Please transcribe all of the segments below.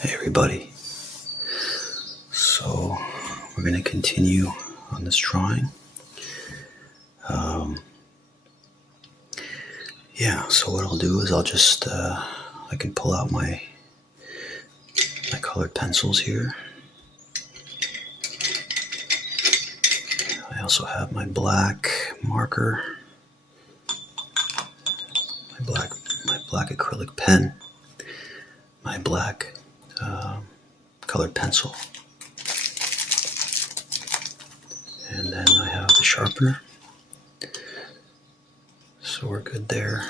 Hey everybody, so we're going to continue on this drawing. So what I'll do is I'll just, I can pull out my colored pencils here. I also have my black marker, my black acrylic pen, my black colored pencil, and then I have the sharpener. So we're good there.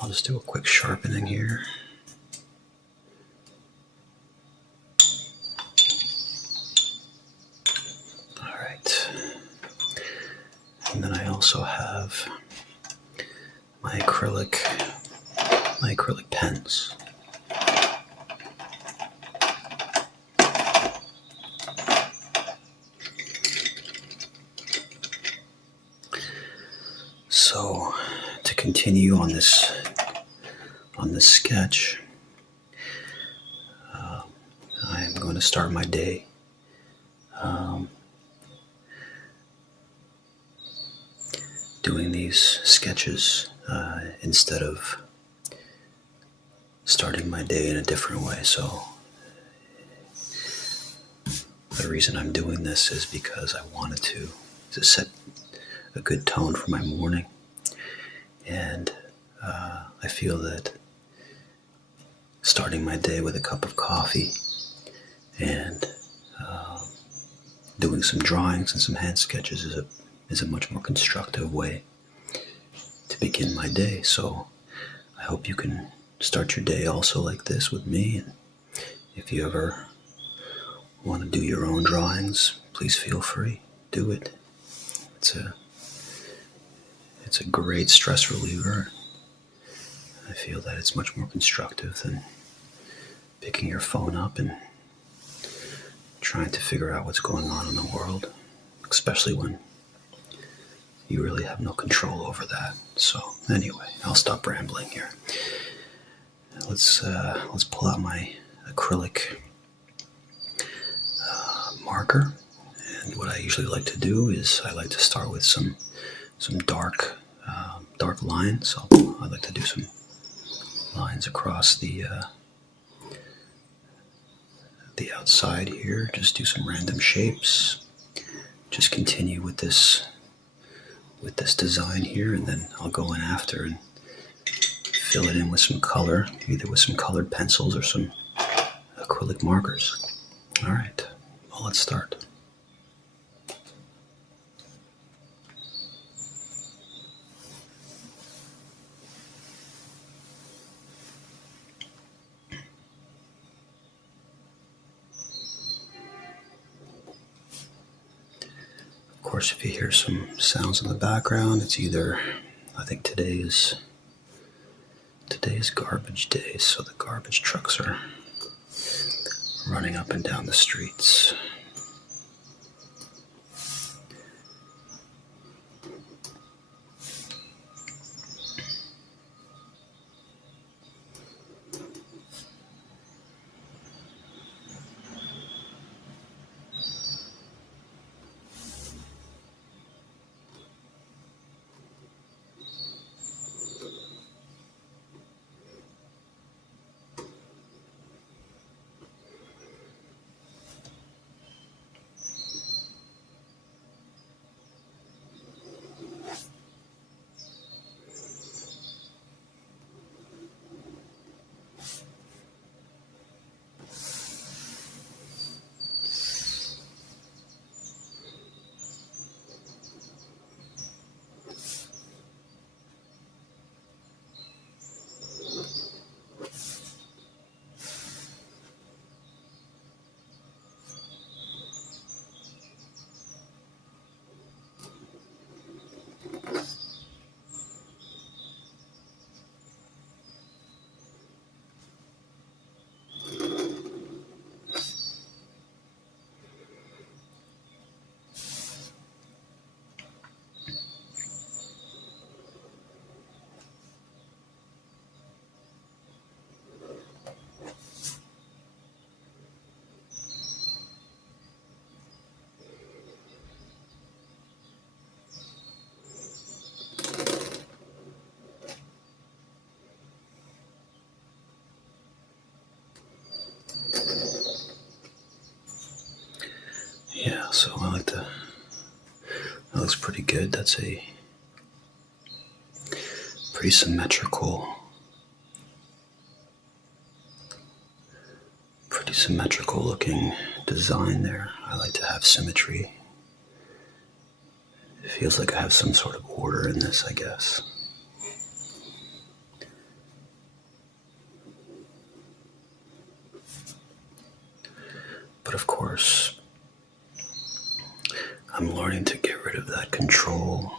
I'll just do a quick sharpening here. All right. And then I also have my acrylic pens. So to continue on this sketch, I am going to start my day doing these sketches instead of starting my day in a different way. So the reason I'm doing this is because I wanted to set a good tone for my morning, and I feel that starting my day with a cup of coffee and doing some drawings and some hand sketches is a much more constructive way to begin my day. So I hope you can start your day also like this with me. And if you ever want to do your own drawings, please feel free. Do it. It's a great stress reliever. I feel that it's much more constructive than picking your phone up and trying to figure out what's going on in the world, especially when you really have no control over that. So anyway, I'll stop rambling here. Let's pull out my acrylic marker. And what I usually like to do is I like to start with some dark lines. I like to do some lines across the outside here. Just do some random shapes. Just continue with this design here, and then I'll go in after and fill it in with some color, either with some colored pencils or some acrylic markers. All right, well, let's start. Of course, if you hear some sounds in the background, it's either, I think today is garbage day, so the garbage trucks are running up and down the streets. So that looks pretty good. That's a pretty symmetrical looking design there. I like to have symmetry. It feels like I have some sort of order in this, I guess. But of course, I'm learning to get rid of that control,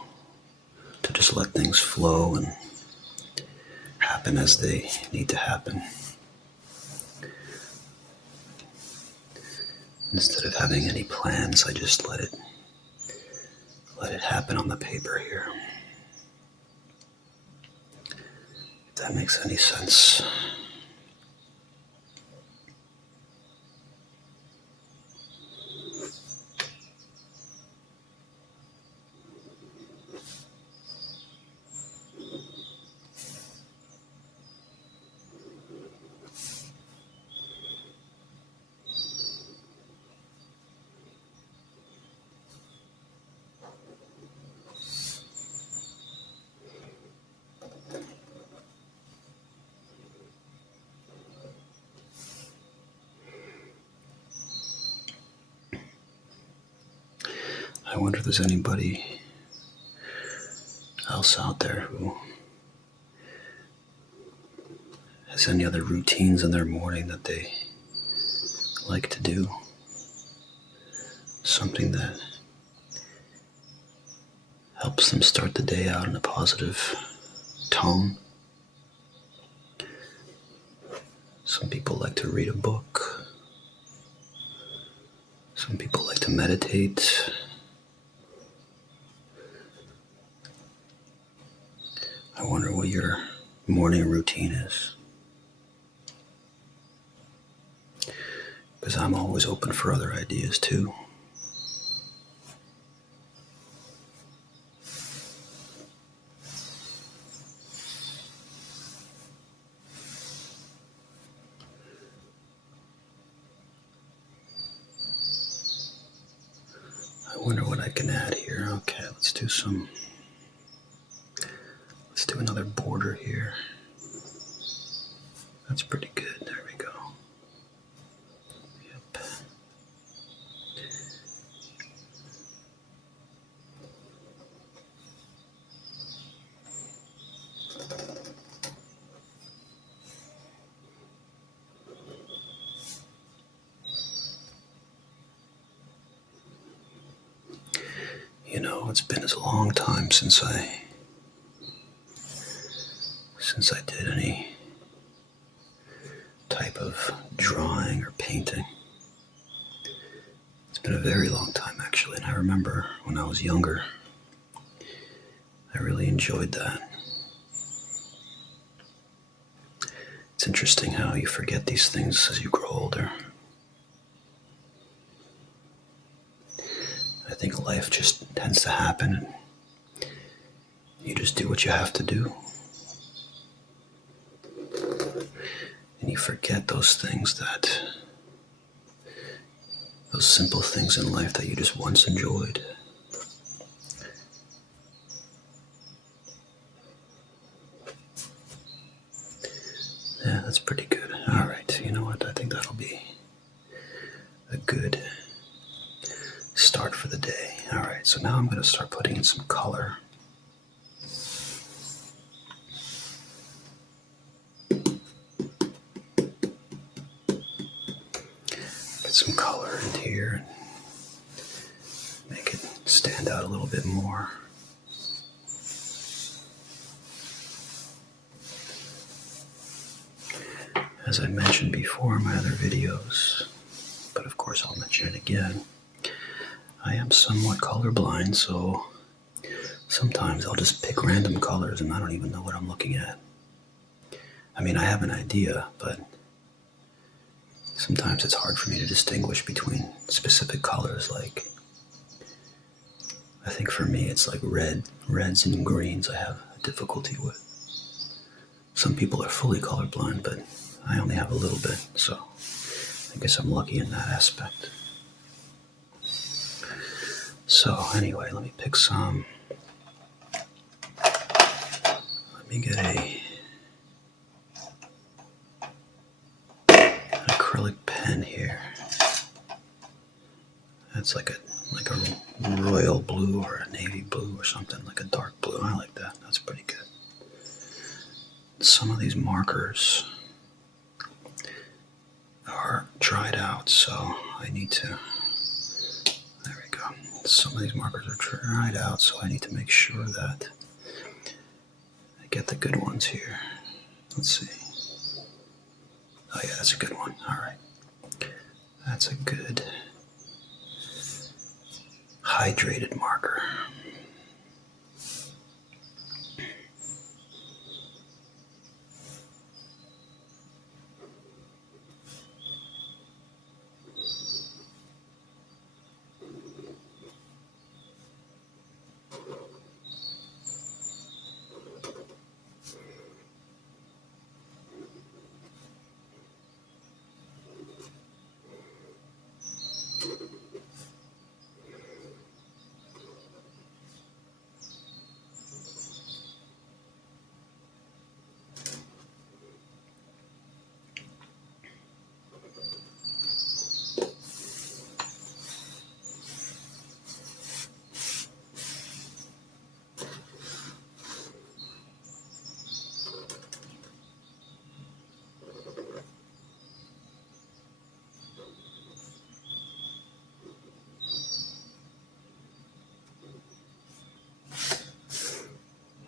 to just let things flow and happen as they need to happen. Instead of having any plans, I just let it happen on the paper here. If that makes any sense. I wonder if there's anybody else out there who has any other routines in their morning that they like to do. Something that helps them start the day out in a positive tone. Some people like to read a book. Some people like to meditate. I wonder what your morning routine is. Because I'm always open for other ideas too. I wonder what I can add here. Okay, let's do another border here. That's pretty good. There we go. Yep. You know, it's been a long time since I did any type of drawing or painting. It's been a very long time, actually, and I remember when I was younger, I really enjoyed that. It's interesting how you forget these things as you grow older. I think life just tends to happen, and you just do what you have to do. And you forget those simple things in life that you just once enjoyed. Yeah, that's pretty good. All right, you know what? I think that'll be a good start for the day. All right, so now I'm going to start putting in some color. Some color in here and make it stand out a little bit more. As I mentioned before in my other videos, but of course I'll mention it again, I am somewhat colorblind, so sometimes I'll just pick random colors and I don't even know what I'm looking at. I mean, I have an idea, but sometimes it's hard for me to distinguish between specific colors. Like, I think for me it's like reds and greens I have difficulty with. Some people are fully colorblind, but I only have a little bit, so I guess I'm lucky in that aspect. So anyway, let me pick some. Let me get an acrylic pen here. That's like a royal blue or a navy blue or something, like a dark blue. I like that. That's pretty good. Some of these markers are dried out, so I need to. There we go. Some of these markers are dried out, so I need to make sure that I get the good ones here. Let's see. Oh yeah, that's a good one. All right. That's a good hydrated marker.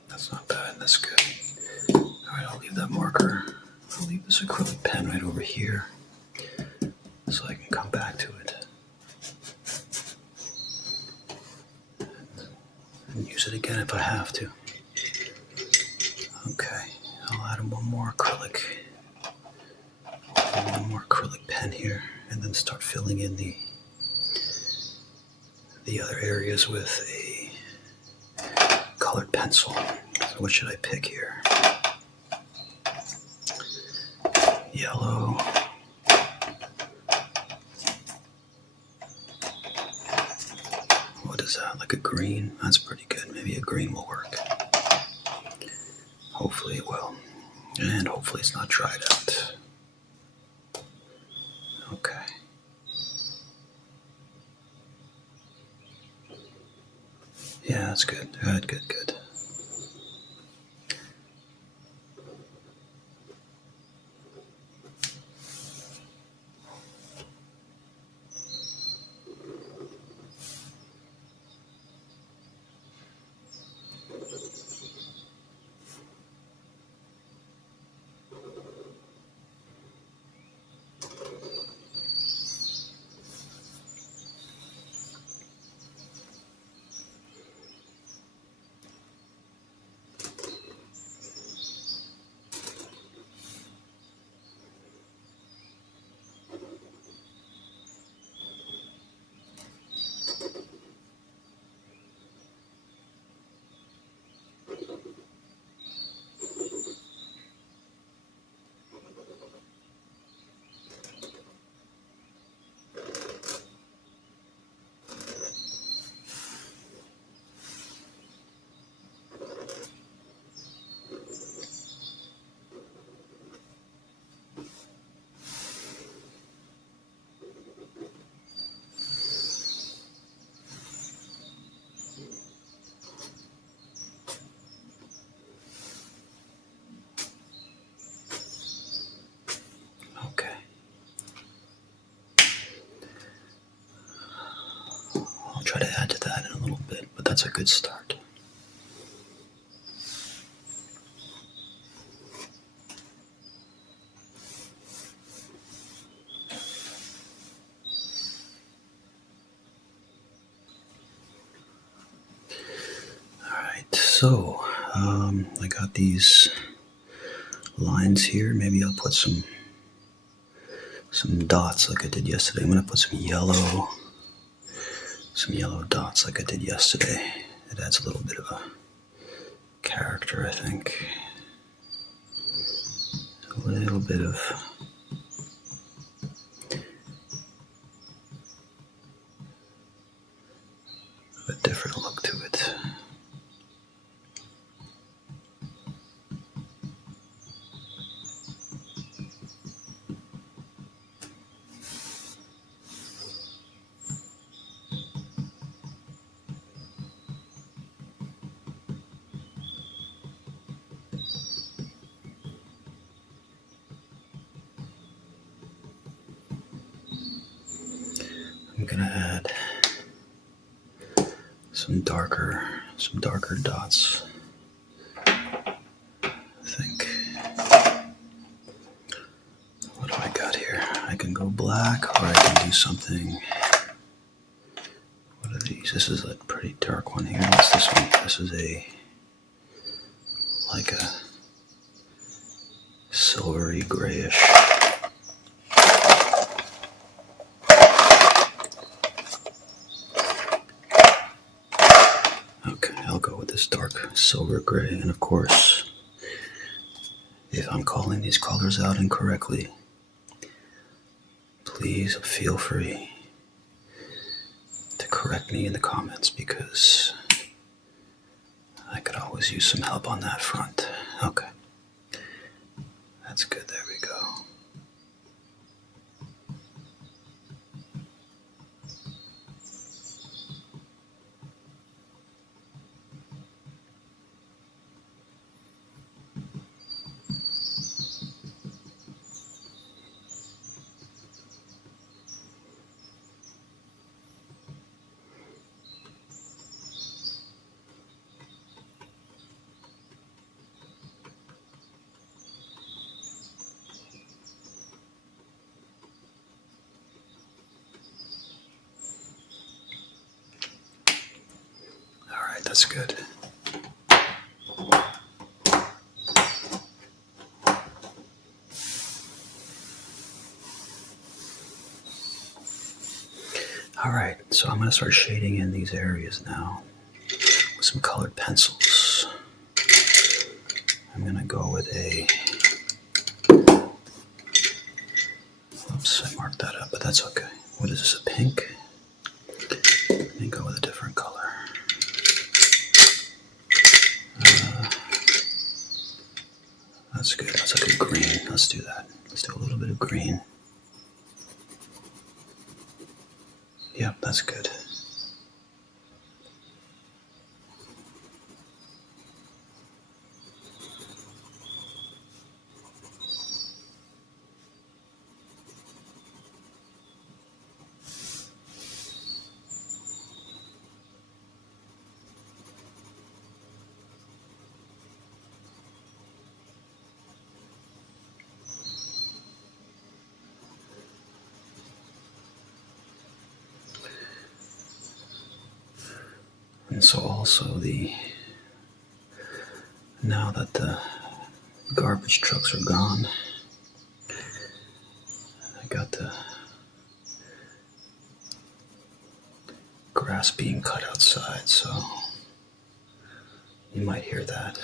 That's not bad. That's good. All right, I'll leave that marker. I'll leave this acrylic pen right over here so I can come back to it and use it again if I have to. Okay, I'll add one more acrylic pen here, and then start filling in the other areas with a colored pencil. So what should I pick here? Yellow. What is that? Like a green? That's pretty good. Maybe a green will work. Hopefully it will. And hopefully it's not dried out. Okay. Yeah, that's good. Good. Okay. I'll try to add to that in a little bit, but that's a good start. So, I got these lines here. Maybe I'll put some dots like I did yesterday. I'm going to put some yellow dots like I did yesterday. It adds a little bit of a character, I think. A little bit of I'm gonna add some darker dots. I think. What do I got here? I can go black, or I can do something. What are these? This is a pretty dark one here. What's this one? This is like a silvery grayish. Okay, I'll go with this dark silver gray. And of course, if I'm calling these colors out incorrectly, please feel free to correct me in the comments, because I could always use some help on that front. Okay. That's good. There we go. All right, that's good. All right, so I'm going to start shading in these areas now with some colored pencils. I'm going to go with oops, I marked that up, but that's okay. What is this, a pink? Let me go with a different color. That's good. That's like a green. Let's do that. Let's do a little bit of green. Yep, that's good. And so also now that the garbage trucks are gone, I got the grass being cut outside, so you might hear that.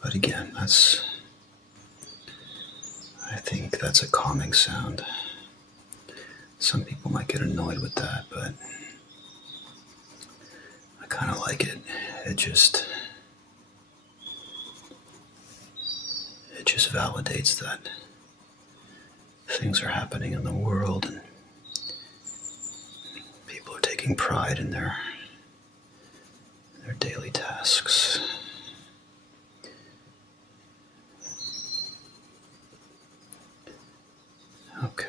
But again, I think that's a calming sound. Some people might get annoyed with that, but I kind of like it. It just validates that things are happening in the world and people are taking pride in their daily tasks. Okay.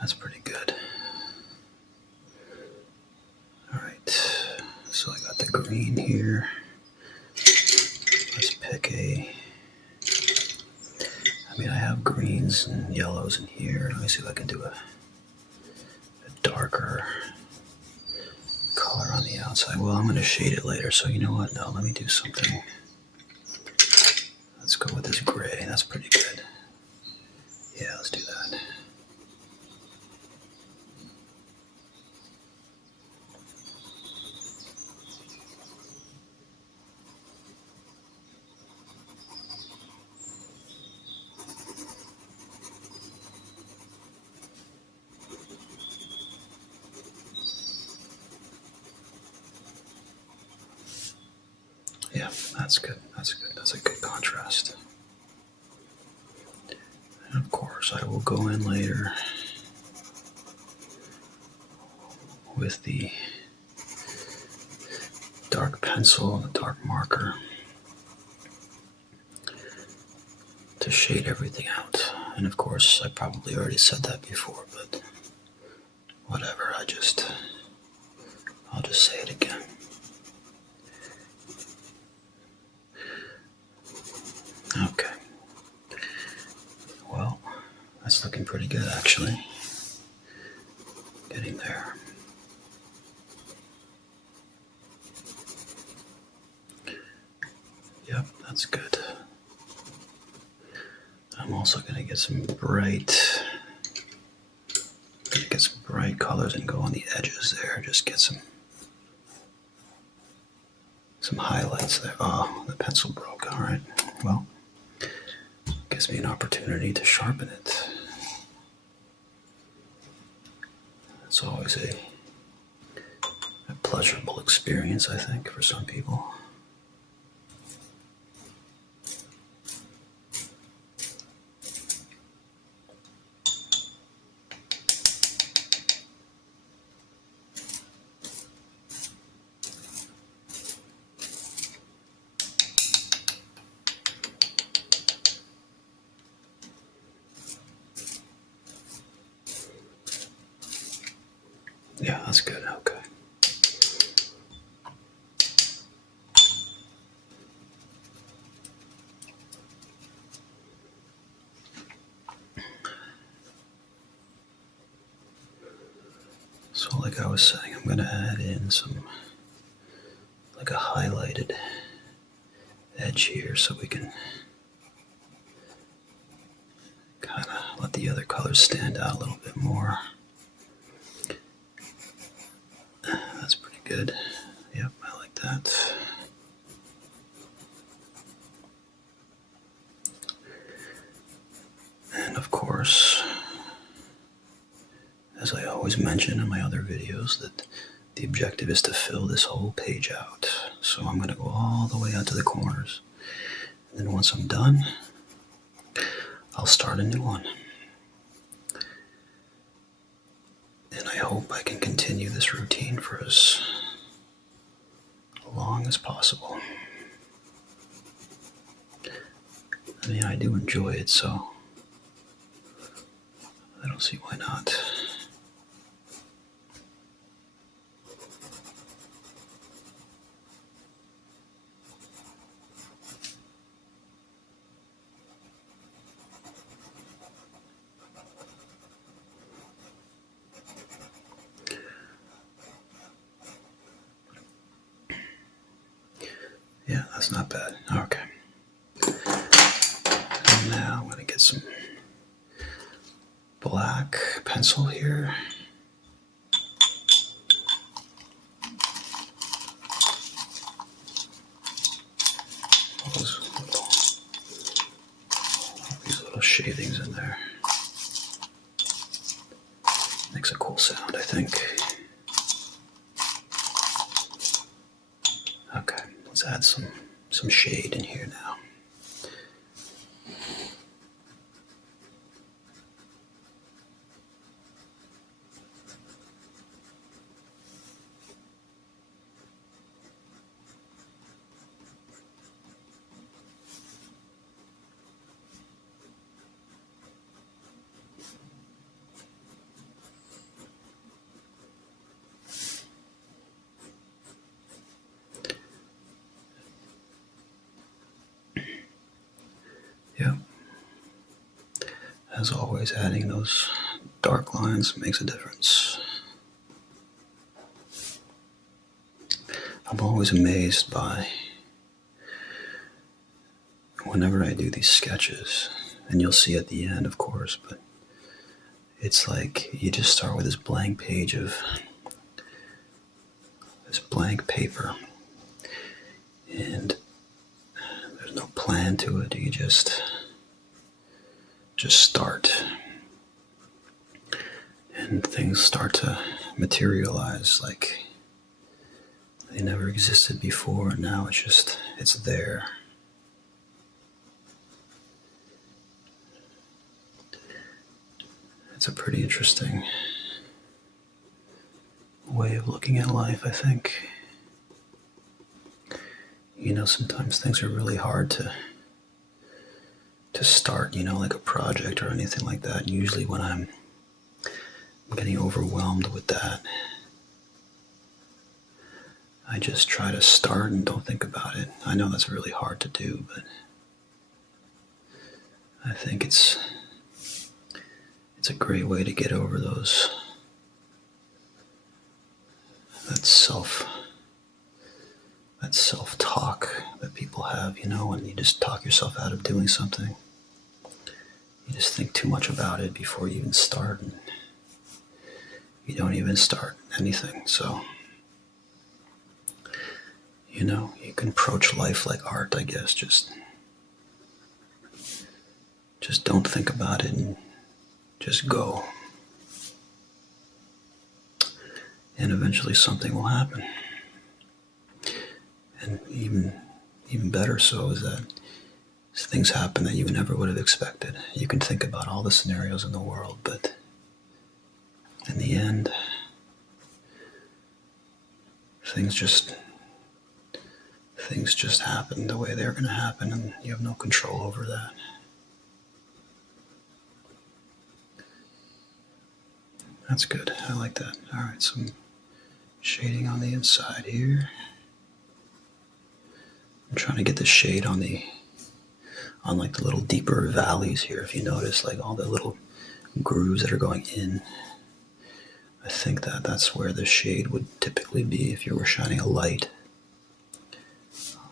That's pretty good. All right, so I got the green here. Let's pick I have greens and yellows in here. Let me see if I can do a darker color on the outside. Well, I'm going to shade it later, so you know what? No, let me do something. Let's go with this gray. That's pretty good. Yeah, let's do that. Yeah, that's good. That's good. That's a good contrast. And of course, I will go in later with the dark pencil and the dark marker to shade everything out. And of course, I probably already said that before, but whatever, I'll just say it again. Okay. Well, that's looking pretty good, actually. Getting there. Yep, that's good. I'm also going to get some bright colors and go on the edges there. Just get some highlights there. Oh, the pencil broke. All right. Well, gives me an opportunity to sharpen it. It's always a pleasurable experience, I think, for some people. Yeah, that's good. Okay. So like I was saying, I'm going to add in like a highlighted edge here so we can kind of let the other colors stand out a little bit more. That's pretty good. Yep, I like that. And of course, as I always mention in my other videos, that the objective is to fill this whole page out. So I'm going to go all the way out to the corners. And then once I'm done, I'll start a new one. And I hope I can continue this routine for as long as possible. I mean, I do enjoy it, so I don't see why not. Yeah, that's not bad. Okay. And now I'm going to get some black pencil here. These little shavings in there. Makes a cool sound, I think. Okay, let's add some shade in here now. Yep. As always, adding those dark lines makes a difference. I'm always amazed by, whenever I do these sketches, and you'll see at the end, of course, but it's like you just start with this blank page of this blank paper, and there's no plan to it. You just start, and things start to materialize. Like, They never existed before, and now it's there. It's a pretty interesting way of looking at life, I think. Sometimes things are really hard to start, like a project or anything like that. And usually when I'm getting overwhelmed with that, I just try to start and don't think about it. I know that's really hard to do, but I think it's a great way to get over that self-talk that people have, when you just talk yourself out of doing something. You just think too much about it before you even start, and you don't even start anything. So, you can approach life like art, I guess. Just don't think about it and just go. And eventually something will happen. And even better so is that things happen that you never would have expected. You can think about all the scenarios in the world, but in the end, things just happen the way they're going to happen, and you have no control over that. That's good. I like that. All right, some shading on the inside here. I'm trying to get the shade on like the little deeper valleys here. If you notice, like all the little grooves that are going in, I think that's where the shade would typically be if you were shining a light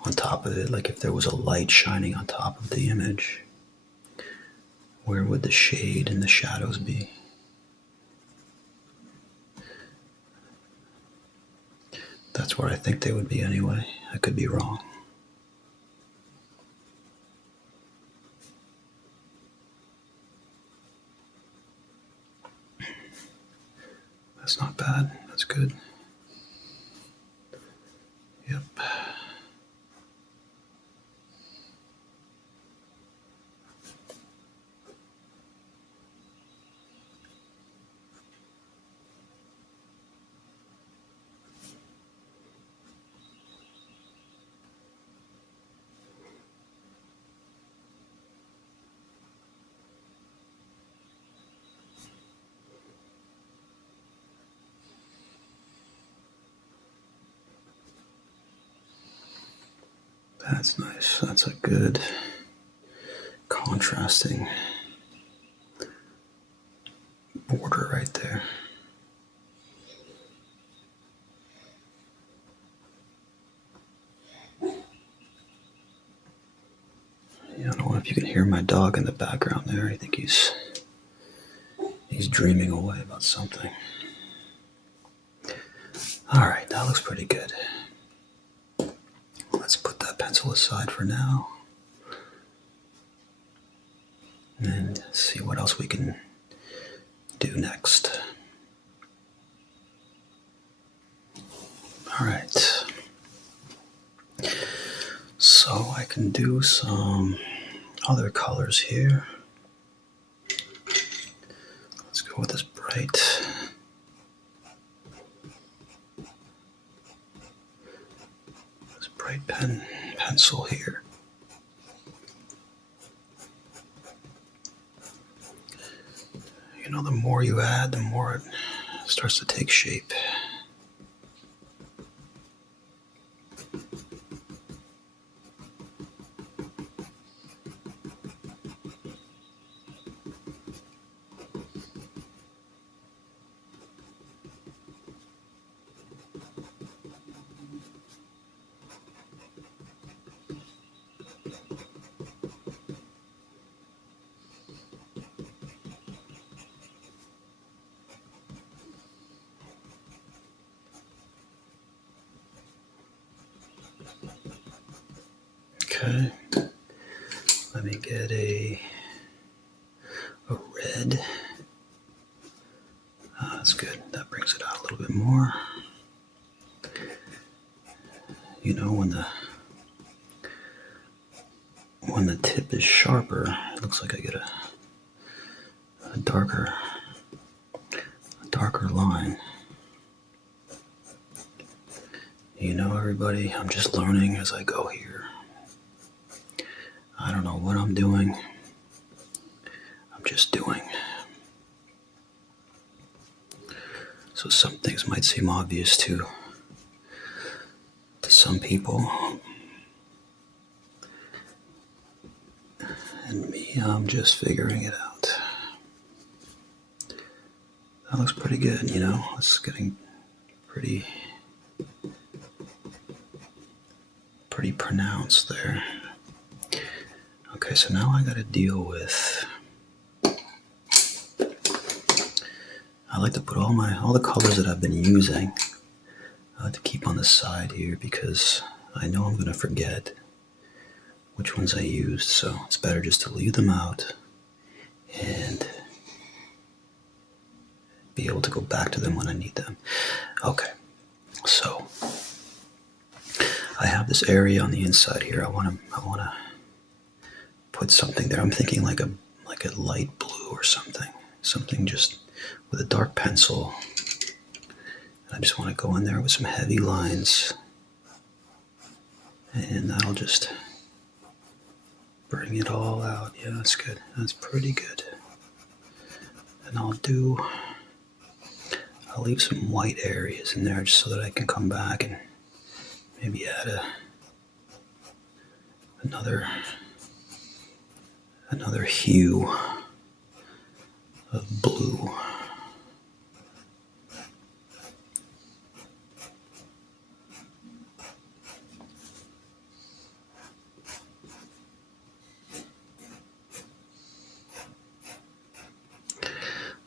on top of it. Like if there was a light shining on top of the image, where would the shade and the shadows be? That's where I think they would be anyway. I could be wrong. That's not bad. That's good. Yep. That's nice. That's a good contrasting border right there. Yeah, I don't know if you can hear my dog in the background there. I think he's dreaming away about something. All right, that looks pretty good. Let's put that pencil aside for now and see what else we can do next. All right. So I can do some other colors here. Let's go with this bright pencil here. The more you add, the more it starts to take shape. Okay, let me get a red. That's good. That brings it out a little bit more. when the tip is sharper, it looks like I get a darker line. Everybody, I'm just learning as I go here. I don't know what I'm doing. I'm just doing. So some things might seem obvious to some people. And me, I'm just figuring it out. That looks pretty good, It's getting pretty pronounced there. Okay, so now I gotta deal with... I like to put all the colors that I've been using to keep on the side here, because I know I'm gonna forget which ones I used, so it's better just to leave them out and be able to go back to them when I need them. Okay, so I have this area on the inside here. I want to put something there. I'm thinking like a light blue or something just with a dark pencil. I just want to go in there with some heavy lines, and that'll just bring it all out. Yeah, that's good. That's pretty good. And I'll leave some white areas in there just so that I can come back and maybe add another hue of blue.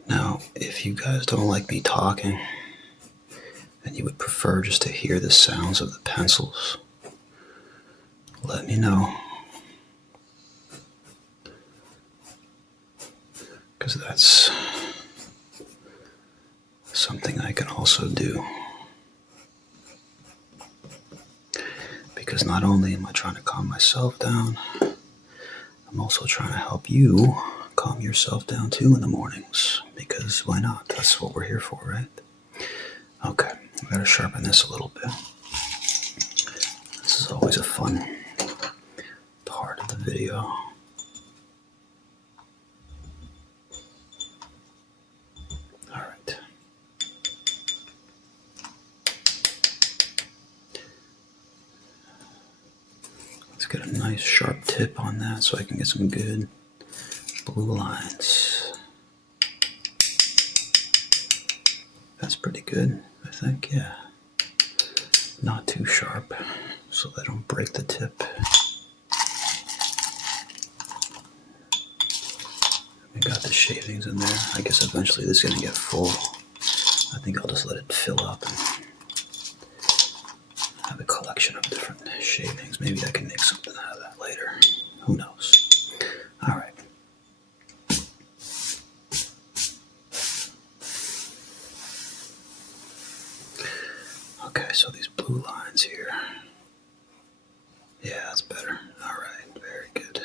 Now, if you guys don't like me talking and you would prefer just to hear the sounds of the pencils, let me know. Because that's something I can also do. Because not only am I trying to calm myself down, I'm also trying to help you calm yourself down too in the mornings. Because why not? That's what we're here for, right? Okay, I gotta sharpen this a little bit. This is always a fun part of the video. Get a nice sharp tip on that so I can get some good blue lines. That's pretty good, I think, yeah. Not too sharp so they don't break the tip. We got the shavings in there. I guess eventually this is going to get full. I think I'll just let it fill up and have a collection of different shavings. Maybe I can make something out of that later. Who knows? All right. Okay, so these blue lines here. Yeah, that's better. All right, very good.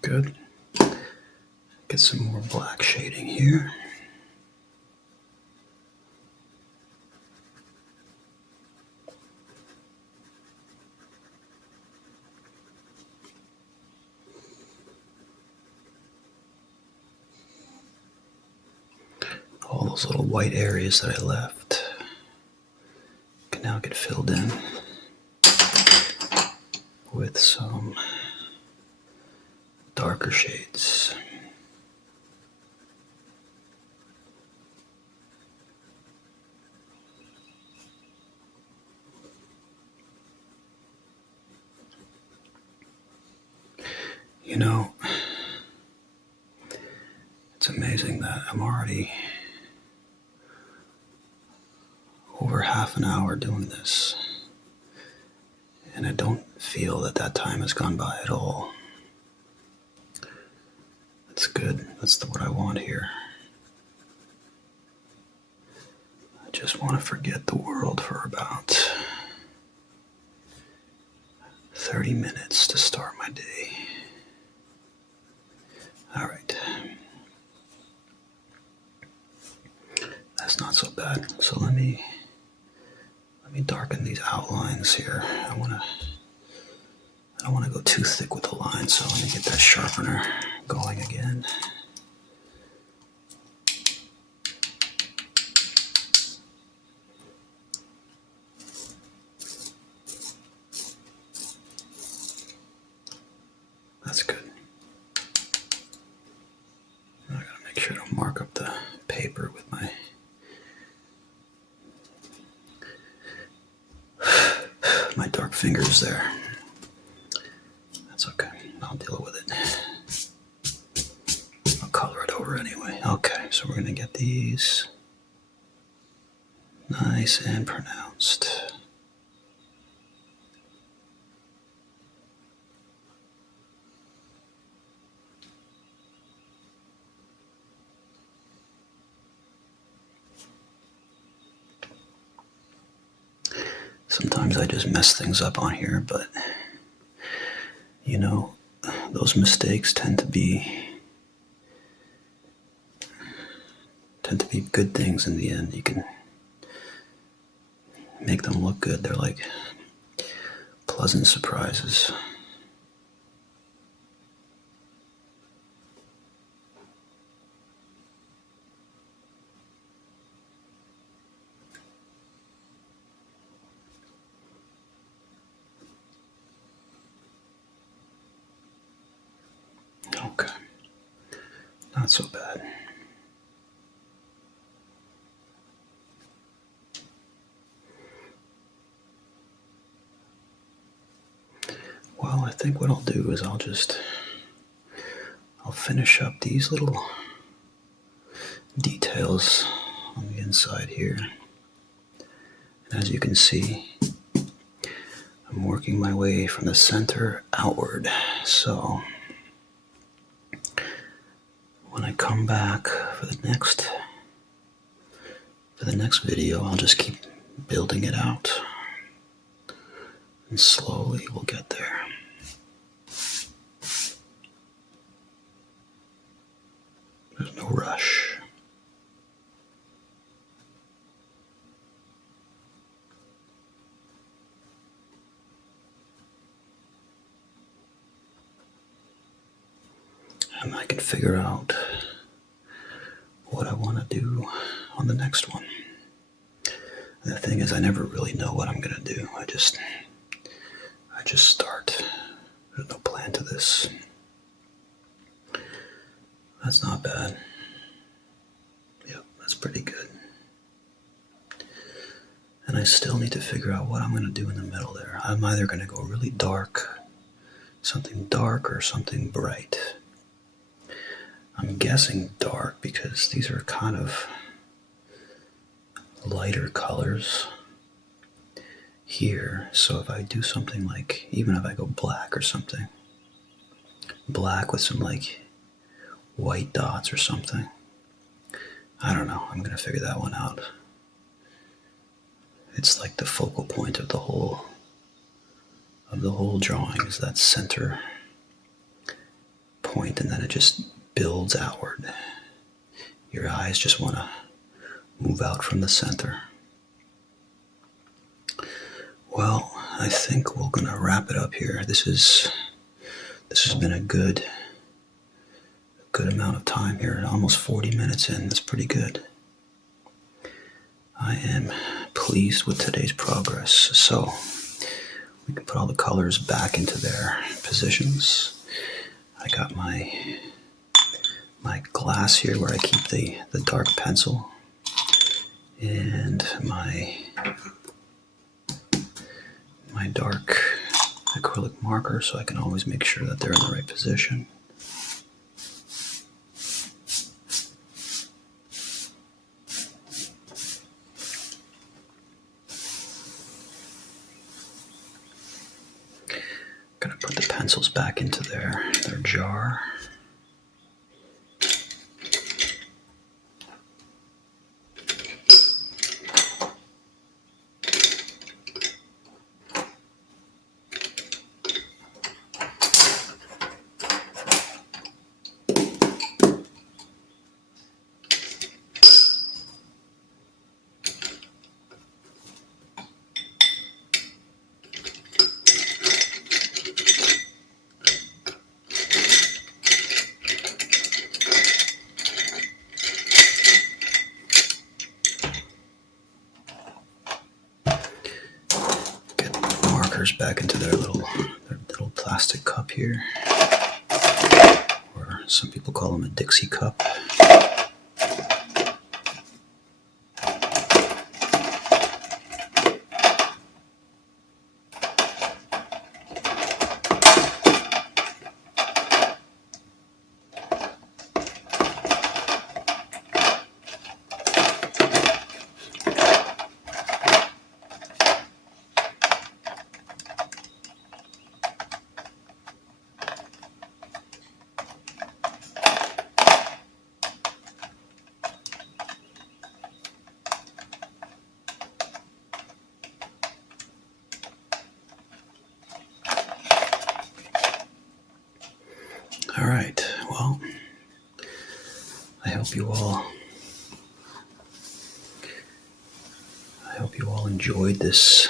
Good. Get some more black shading here. All those little white areas that I left can now get filled in with some darker shades. You know, it's amazing that I'm already over half an hour doing this, and I don't feel that time has gone by at all. That's good. That's what I want here. I just want to forget the world for about 30 minutes to start my day. All right. That's not so bad. So let me darken these outlines here. I don't want to go too thick with the line, so let me get that sharpener going again. That's good. I gotta make sure to mark up the paper with my dark fingers there. That's okay. I'll deal with it. I'll color it over anyway. Okay, so we're gonna get these nice and pronounced. Sometimes I just mess things up on here, but you know, those mistakes tend to be good things in the end. You can make them look good. They're like pleasant surprises. Okay, not so bad. Well, I think what I'll do is I'll finish up these little details on the inside here. And as you can see, I'm working my way from the center outward. So when I come back for the next video, I'll just keep building it out, and slowly we'll get there. There's no rush. And I can figure out what I want to do on the next one. And the thing is, I never really know what I'm going to do. I just start. There's no plan to this. That's not bad. Yep, that's pretty good. And I still need to figure out what I'm going to do in the middle there. I'm either going to go really dark, something dark, or something bright. I'm guessing dark because these are kind of lighter colors here. So if I do something like, even if I go black or something, black with some like white dots or something, I don't know. I'm going to figure that one out. It's like the focal point of the whole drawing is that center point, and then it just builds outward. Your eyes just want to move out from the center. Well, I think we're going to wrap it up here. This has been a good amount of time here, almost 40 minutes in. That's pretty good. I am pleased with today's progress. So We can put all the colors back into their positions. I got my glass here where I keep the dark pencil, and my dark acrylic marker, so I can always make sure that they're in the right position. Gonna put the pencils back into their jar. Back into their little plastic cup here, or some people call them a Dixie cup. All right, well, I hope you all enjoyed this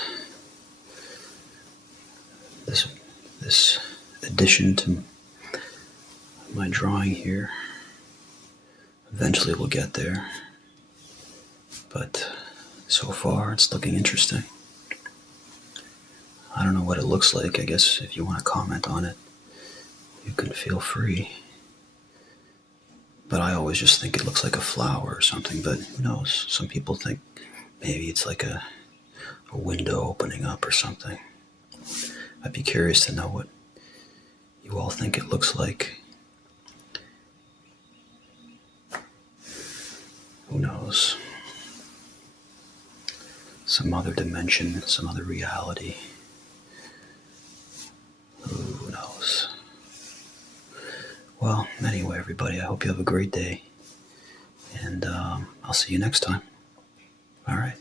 addition to my drawing here. Eventually we'll get there, but so far it's looking interesting. I don't know what it looks like. I guess if you want to comment on it, you can feel free. But I always just think it looks like a flower or something, but who knows? Some people think maybe it's like a window opening up or something. I'd be curious to know what you all think it looks like. Who knows? Some other dimension, some other reality. Who knows? Well, anyway, everybody, I hope you have a great day, and I'll see you next time. All right.